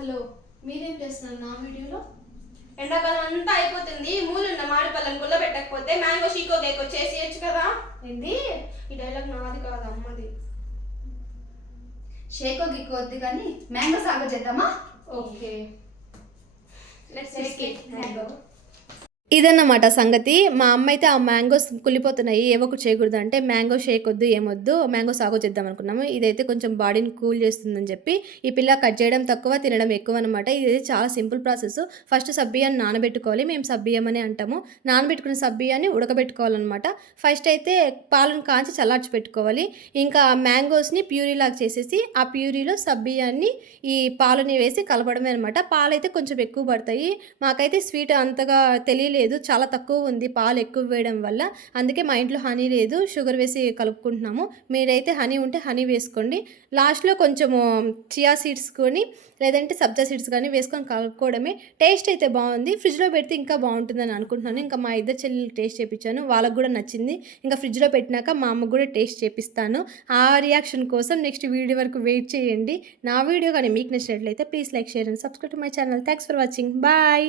Hello, మీరేం చేస్తున్నారు నా వీడియోలో? ఎండాకాలం అంతా అయిపోతుంది, మూలున్న మామిడిపళ్ళని గుల్లబెట్టకపోతే మ్యాంగో షీకో కేక్ చేసేయచ్చు కదా. ఏంది ఈ డైలాగ్ నాది కాదు, అమ్మది. షేకో గిక్కో వద్దు కానీ మ్యాంగో సాగు చేద్దామా? Okay, let's make it mango. ఇదన్నమాట సంగతి. మా అమ్మ అయితే ఆ మ్యాంగోస్ కుళ్ళిపోతున్నాయి, ఏవో ఒకటి చేయకూడదు అంటే మ్యాంగో షేక్ వద్దు ఏమొద్దు మ్యాంగో సాగో చేద్దాం అనుకున్నాము. ఇదైతే కొంచెం బాడీని కూల్ చేస్తుందని చెప్పి ఈ పిల్ల కట్ చేయడం తక్కువ తినడం ఎక్కువ అనమాట. ఇది చాలా సింపుల్ ప్రాసెస్. ఫస్ట్ సబ్బియాన్ని నానబెట్టుకోవాలి, మేము సబ్బియ్యం అని అంటాము. నానబెట్టుకున్న సబ్బియాన్ని ఉడకబెట్టుకోవాలన్నమాట. ఫస్ట్ అయితే పాలను కాంచి చల్లార్చి పెట్టుకోవాలి. ఇంకా మ్యాంగోస్ని ప్యూరీ లాగా చేసేసి ఆ ప్యూరీలో సబ్బియాన్ని ఈ పాలని వేసి కలపడమే అనమాట. పాలు అయితే కొంచెం ఎక్కువ పడతాయి. మాకైతే స్వీట్ అంతగా తెలియలేదు, చాలా తక్కువ ఉంది పాలు ఎక్కువ వేయడం వల్ల. అందుకే మా ఇంట్లో హనీ లేదు, షుగర్ వేసి కలుపుకుంటున్నాము. మీరైతే హనీ ఉంటే హనీ వేసుకోండి. లాస్ట్లో కొంచెము చియా సీడ్స్ కొని లేదంటే సబ్జా సీడ్స్ కానీ వేసుకొని కలుపుకోవడమే. టేస్ట్ అయితే బాగుంది, ఫ్రిడ్జ్లో పెడితే ఇంకా బాగుంటుందని అనుకుంటున్నాను. ఇంకా మా ఇద్దరు చెల్లెలు టేస్ట్ చేయించాను, వాళ్ళకు కూడా నచ్చింది. ఇంకా ఫ్రిడ్జ్లో పెట్టినాక మా అమ్మకు కూడా టేస్ట్ చేపిస్తాను. ఆ రియాక్షన్ కోసం నెక్స్ట్ వీడియో వరకు వెయిట్ చేయండి. నా వీడియో కానీ మీకు నచ్చినట్లయితే please like, share and subscribe to my channel. Thanks for watching. Bye.